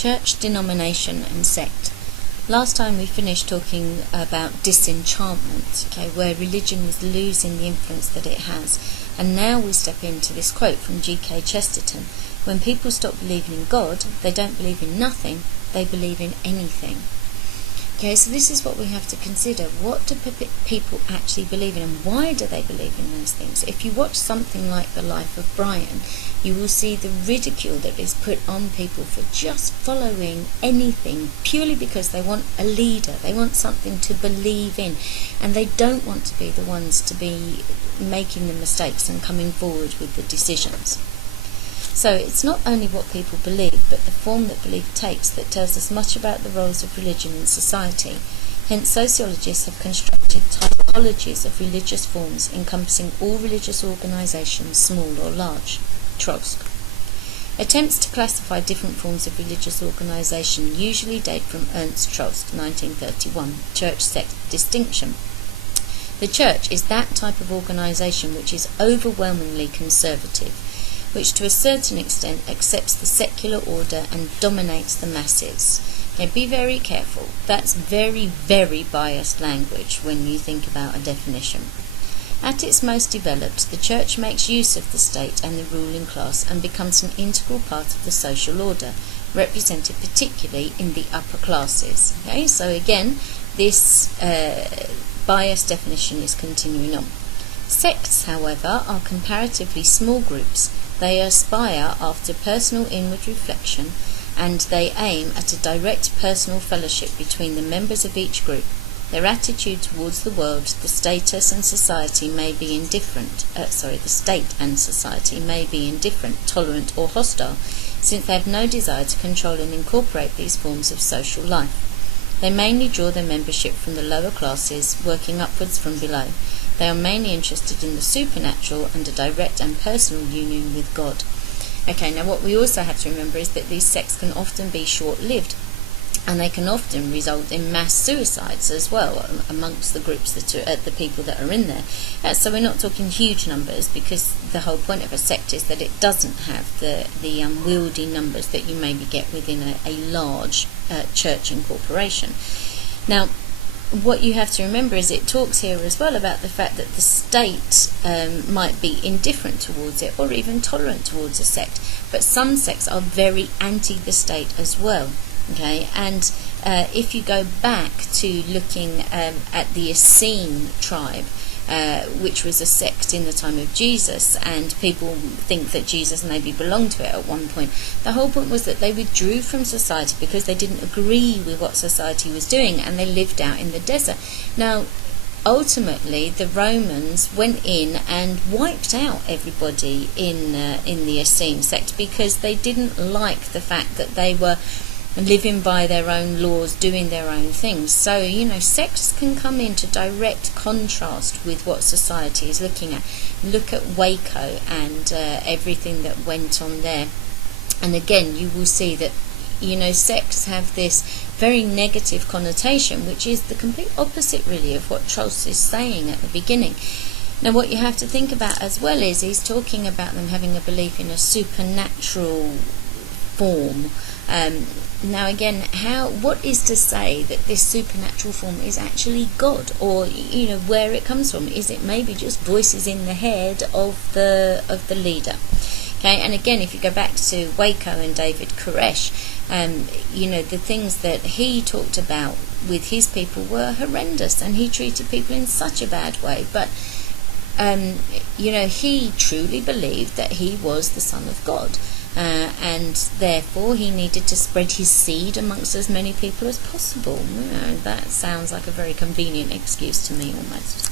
Church, denomination and sect. Last time we finished talking about disenchantment, where religion is losing the influence that it has. And now we step into this quote from G.K. Chesterton. When people stop believing in God, they don't believe in nothing, they believe in anything. So this is what we have to consider. What do people actually believe in, and why do they believe in those things? If you watch something like The Life of Brian, you will see the ridicule that is put on people for just following anything purely because they want a leader, they want something to believe in, and they don't want to be the ones to be making the mistakes and coming forward with the decisions. So it's not only what people believe, but the form that belief takes that tells us much about the roles of religion in society. Hence, sociologists have constructed typologies of religious forms encompassing all religious organisations, small or large. Trosk. Attempts to classify different forms of religious organisation usually date from Ernst Trosk, 1931, Church-Sect Distinction. The Church is that type of organisation which is overwhelmingly conservative, which to a certain extent accepts the secular order and dominates the masses. Be very careful. That's very, very biased language when you think about a definition. At its most developed, the Church makes use of the state and the ruling class and becomes an integral part of the social order, represented particularly in the upper classes. So again, this biased definition is continuing on. Sects, however, are comparatively small groups. They aspire after personal inward reflection, and they aim at a direct personal fellowship between the members of each group. Their attitude towards the world, the status and society may be indifferent. The state and society may be indifferent, tolerant, or hostile, since they have no desire to control and incorporate these forms of social life. They mainly draw their membership from the lower classes, working upwards from below. They are mainly interested in the supernatural and a direct and personal union with God. Now what we also have to remember is that these sects can often be short-lived, and they can often result in mass suicides as well amongst the groups the people that are in there. So we're not talking huge numbers, because the whole point of a sect is that it doesn't have the unwieldy numbers that you maybe get within a large church incorporation. Now, what you have to remember is it talks here as well about the fact that the state might be indifferent towards it or even tolerant towards a sect, but some sects are very anti the state as well. And if you go back to looking at the Essene tribe, which was a sect in the time of Jesus, and people think that Jesus maybe belonged to it at one point. The whole point was that they withdrew from society because they didn't agree with what society was doing, and they lived out in the desert. Now, ultimately, the Romans went in and wiped out everybody in the Essene sect because they didn't like the fact that they were living by their own laws, doing their own things. So, sects can come into direct contrast with what society is looking at. Look at Waco and everything that went on there. And again, you will see that, sects have this very negative connotation, which is the complete opposite, really, of what Trost is saying at the beginning. Now, what you have to think about as well is he's talking about them having a belief in a supernatural form. Now again, what is to say that this supernatural form is actually God, or where it comes from? Is it maybe just voices in the head of the leader? And again, if you go back to Waco and David Koresh, the things that he talked about with his people were horrendous, and he treated people in such a bad way. But he truly believed that he was the Son of God. And therefore he needed to spread his seed amongst as many people as possible. That sounds like a very convenient excuse to me, almost.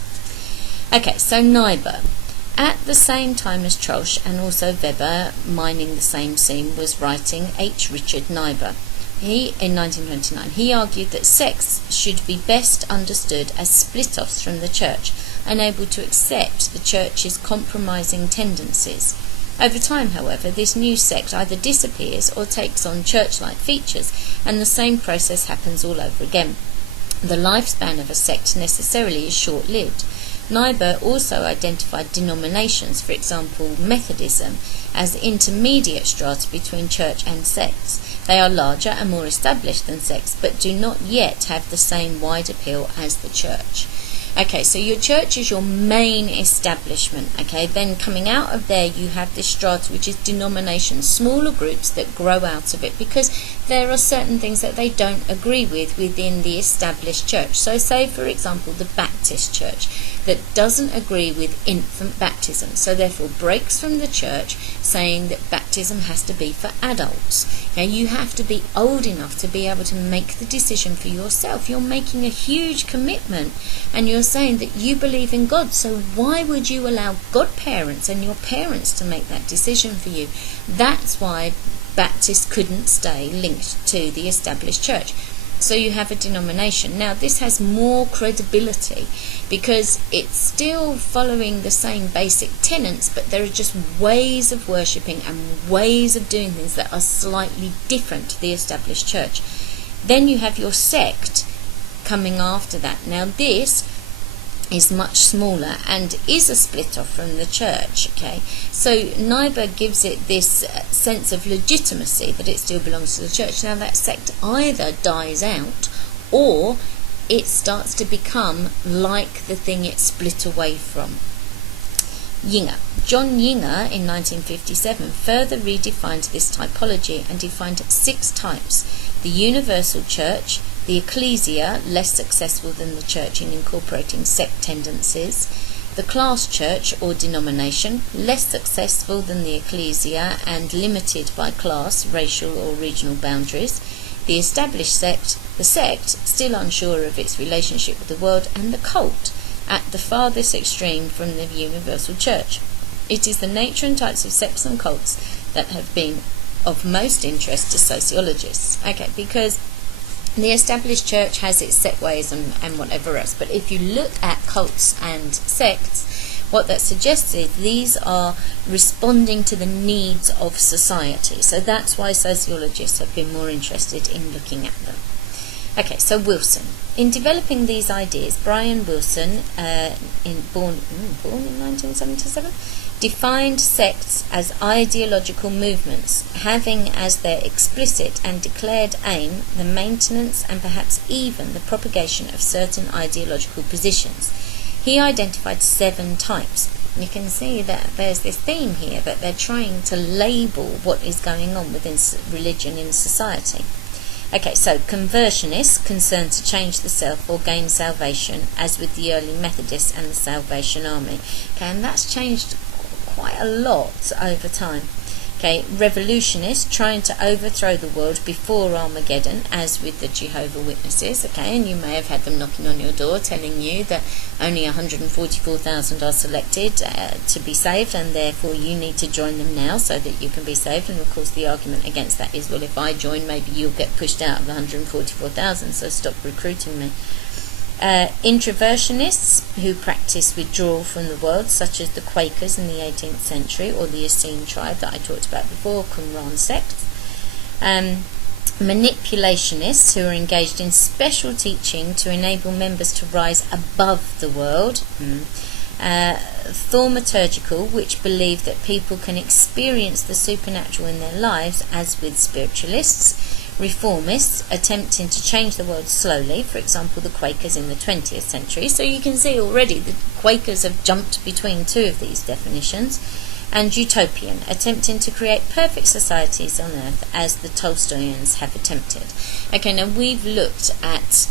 So Neibuhr. At the same time as Trosch, and also Weber, mining the same seam, was writing H. Richard Neibuhr. In 1929, he argued that sects should be best understood as split-offs from the church, unable to accept the church's compromising tendencies. Over time, however, this new sect either disappears or takes on church-like features, and the same process happens all over again. The lifespan of a sect necessarily is short-lived. Neibuhr also identified denominations, for example Methodism, as intermediate strata between church and sects, They are larger and more established than sects, but do not yet have the same wide appeal as the church. Okay, so your church is your main establishment. Okay, then coming out of there you have this strata, which is denominations, smaller groups that grow out of it because there are certain things that they don't agree with within the established church. So say, for example, the Baptist church that doesn't agree with infant baptism, so therefore breaks from the church, saying that baptism has to be for adults. Now, you have to be old enough to be able to make the decision for yourself. You're making a huge commitment, and you're saying that you believe in God, so why would you allow godparents and your parents to make that decision for you? That's why Baptists couldn't stay linked to the established church. So you have a denomination. Now, this has more credibility because it's still following the same basic tenets, but there are just ways of worshipping and ways of doing things that are slightly different to the established church. Then you have your sect coming after that. Now, this is much smaller and is a split off from the church. Okay, so Neibuhr gives it this sense of legitimacy that it still belongs to the church. Now, that sect either dies out or it starts to become like the thing it split away from. Yinger. John Yinger in 1957 further redefined this typology and defined 6 types: the universal church, the ecclesia, less successful than the church in incorporating sect tendencies; the class church or denomination, less successful than the ecclesia and limited by class, racial or regional boundaries; the established sect, the sect still unsure of its relationship with the world; and the cult, at the farthest extreme from the universal church. It is the nature and types of sects and cults that have been of most interest to sociologists. Okay, because the established church has its set ways and whatever else, but if you look at cults and sects, what that suggests is these are responding to the needs of society. So that's why sociologists have been more interested in looking at them. Okay, so Wilson. In developing these ideas, Brian Wilson, born in 1977, defined sects as ideological movements, having as their explicit and declared aim the maintenance and perhaps even the propagation of certain ideological positions. He identified 7 types. You can see that there's this theme here that they're trying to label what is going on within religion in society. Okay, so conversionists, concerned to change the self or gain salvation, as with the early Methodists and the Salvation Army. Okay, and that's changed quite a lot over time. Okay, revolutionists, trying to overthrow the world before Armageddon, as with the Jehovah's Witnesses. Okay, and you may have had them knocking on your door telling you that only 144,000 are selected to be saved, and therefore you need to join them now so that you can be saved. And of course the argument against that is, well, if I join, maybe you'll get pushed out of the 144,000, so stop recruiting me. Introversionists, who practice withdrawal from the world, such as the Quakers in the 18th century, or the Essene tribe that I talked about before, Qumran sects. Manipulationists, who are engaged in special teaching to enable members to rise above the world. Thaumaturgical, which believe that people can experience the supernatural in their lives, as with spiritualists. Reformists, attempting to change the world slowly, for example the Quakers in the 20th century. So you can see already the Quakers have jumped between 2 of these definitions. And utopian, attempting to create perfect societies on earth, as the Tolstoyans have attempted. Okay, now we've looked at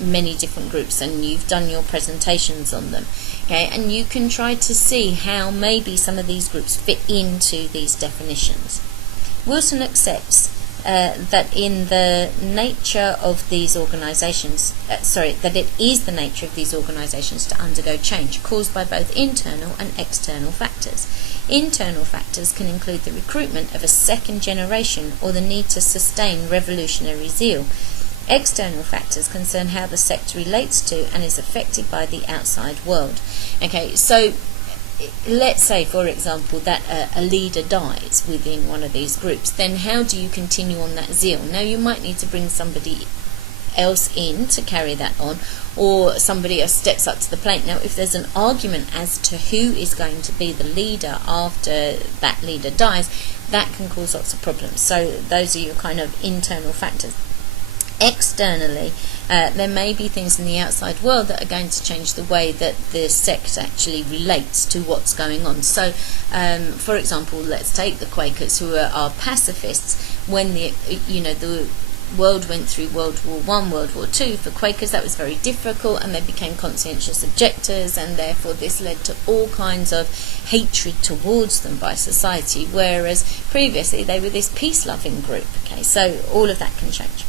many different groups and you've done your presentations on them. Okay, and you can try to see how maybe some of these groups fit into these definitions. Wilson accepts that in the nature of these organisations, that it is the nature of these organisations to undergo change, caused by both internal and external factors. Internal factors can include the recruitment of a second generation or the need to sustain revolutionary zeal. External factors concern how the sect relates to and is affected by the outside world. Okay, so let's say, for example, that a leader dies within one of these groups, then how do you continue on that zeal? Now, you might need to bring somebody else in to carry that on, or somebody else steps up to the plate. Now, if there's an argument as to who is going to be the leader after that leader dies, that can cause lots of problems. So those are your kind of internal factors. Externally, there may be things in the outside world that are going to change the way that the sect actually relates to what's going on. So, for example, let's take the Quakers, who are pacifists. When the world went through World War I, World War II, for Quakers that was very difficult, and they became conscientious objectors, and therefore this led to all kinds of hatred towards them by society, whereas previously they were this peace-loving group. Okay, so all of that can change.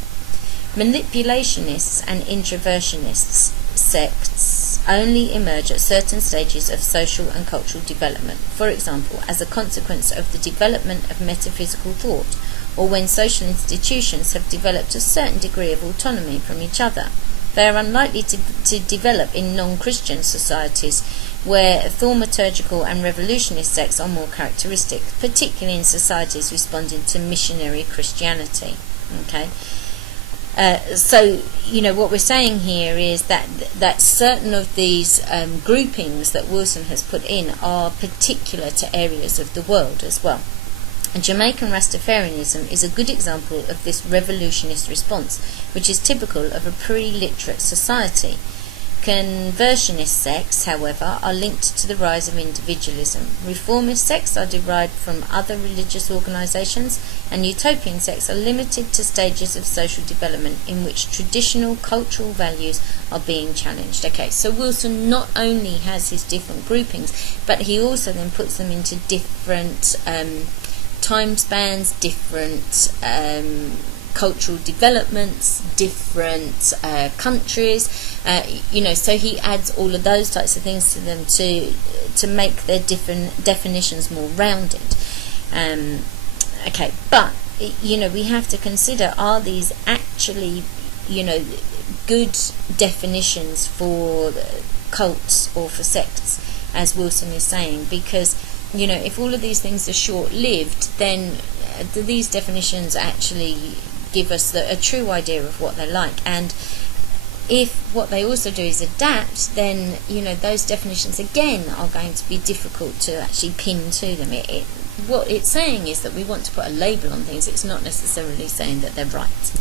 Manipulationists and introversionists sects only emerge at certain stages of social and cultural development, for example, as a consequence of the development of metaphysical thought, or when social institutions have developed a certain degree of autonomy from each other. They are unlikely to develop in non-Christian societies, where thaumaturgical and revolutionist sects are more characteristic, particularly in societies responding to missionary Christianity. Okay. So, what we're saying here is that certain of these groupings that Wilson has put in are particular to areas of the world as well. And Jamaican Rastafarianism is a good example of this revolutionist response, which is typical of a pre-literate society. Conversionist sects, however, are linked to the rise of individualism. Reformist sects are derived from other religious organisations, and utopian sects are limited to stages of social development in which traditional cultural values are being challenged. Okay, so Wilson not only has his different groupings, but he also then puts them into different time spans, different cultural developments, different countries, so he adds all of those types of things to them to make their different definitions more rounded. But we have to consider, are these actually good definitions for cults or for sects, as Wilson is saying? Because if all of these things are short-lived, then do these definitions actually give us a true idea of what they're like? And if what they also do is adapt, then those definitions again are going to be difficult to actually pin to them. What it's saying is that we want to put a label on things. It's not necessarily saying that they're right.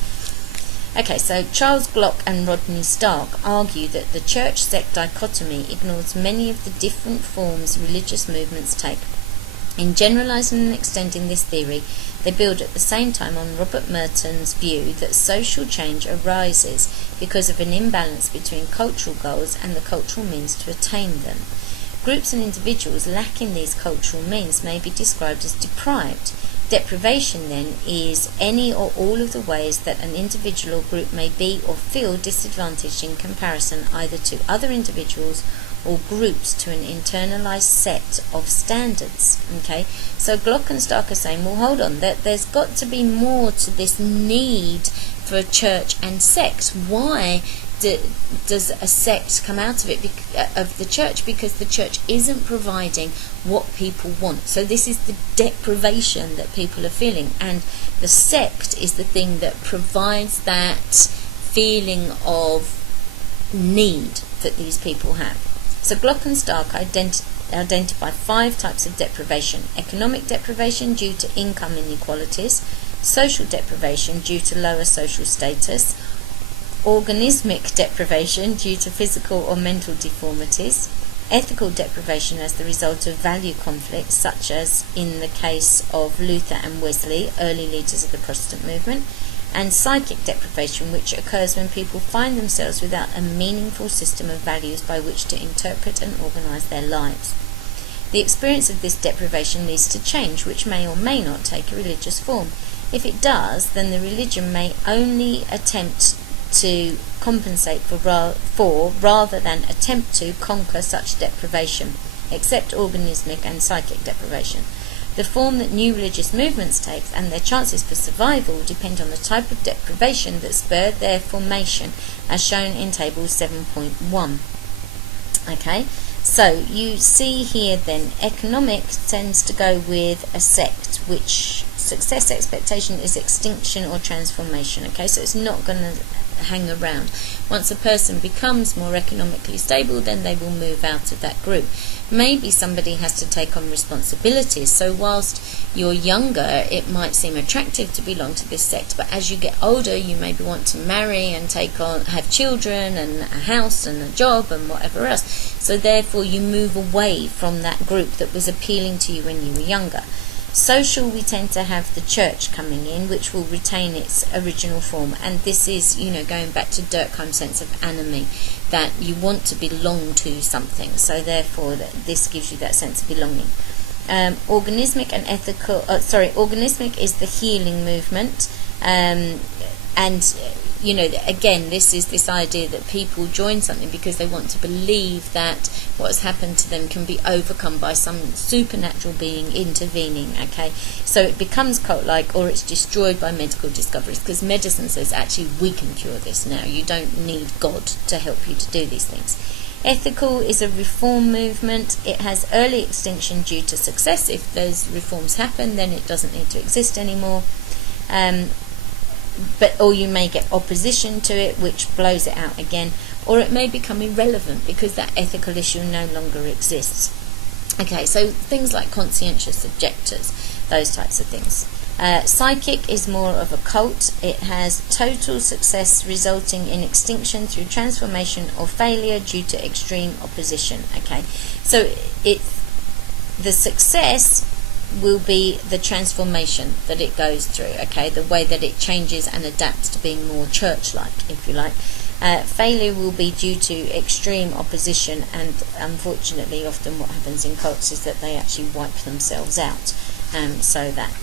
Okay, so Charles Glock and Rodney Stark argue that the church-sect dichotomy ignores many of the different forms religious movements take. In generalising and extending this theory, they build at the same time on Robert Merton's view that social change arises because of an imbalance between cultural goals and the cultural means to attain them. Groups and individuals lacking these cultural means may be described as deprived. Deprivation, then, is any or all of the ways that an individual or group may be or feel disadvantaged in comparison either to other individuals or groups to an internalised set of standards. Okay, so Glock and Stark are saying, well, hold on, there's got to be more to this need for church and sect. Why does a sect come out of it, of the church? Because the church isn't providing what people want. So this is the deprivation that people are feeling, and the sect is the thing that provides that feeling of need that these people have. So Glock and Stark identify 5 types of deprivation: economic deprivation due to income inequalities, social deprivation due to lower social status, organismic deprivation due to physical or mental deformities, ethical deprivation as the result of value conflicts, such as in the case of Luther and Wesley, early leaders of the Protestant movement, and psychic deprivation, which occurs when people find themselves without a meaningful system of values by which to interpret and organise their lives. The experience of this deprivation leads to change, which may or may not take a religious form. If it does, then the religion may only attempt to compensate for rather than attempt to conquer such deprivation, except organismic and psychic deprivation. The form that new religious movements take and their chances for survival depend on the type of deprivation that spurred their formation, as shown in table 7.1. Okay, so you see here then economic tends to go with a sect, which success expectation is extinction or transformation. Okay, so it's not going to hang around. Once a person becomes more economically stable, then they will move out of that group. Maybe somebody has to take on responsibilities. So whilst you're younger, it might seem attractive to belong to this sect, but as you get older, you maybe want to marry and have children and a house and a job and whatever else. So therefore you move away from that group that was appealing to you when you were younger. Social, we tend to have the church coming in, which will retain its original form, and this is, going back to Durkheim's sense of anime, that you want to belong to something, so therefore this gives you that sense of belonging. Organismic and ethical, organismic is the healing movement, and again, this is this idea that people join something because they want to believe that what has happened to them can be overcome by some supernatural being intervening. Okay, so it becomes cult-like, or it's destroyed by medical discoveries, because medicine says actually we can cure this now. You don't need God to help you to do these things. Ethical is a reform movement. It has early extinction due to success. If those reforms happen, then it doesn't need to exist anymore. Or you may get opposition to it, which blows it out again, or it may become irrelevant because that ethical issue no longer exists. Okay, so things like conscientious objectors, those types of things. Psychic is more of a cult. It has total success resulting in extinction through transformation or failure due to extreme opposition. Okay, so the success will be the transformation that it goes through, okay, the way that it changes and adapts to being more church-like, if you like. Failure will be due to extreme opposition, and unfortunately often what happens in cults is that they actually wipe themselves out, so that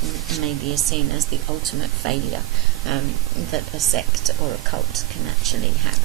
maybe is seen as the ultimate failure that a sect or a cult can actually have.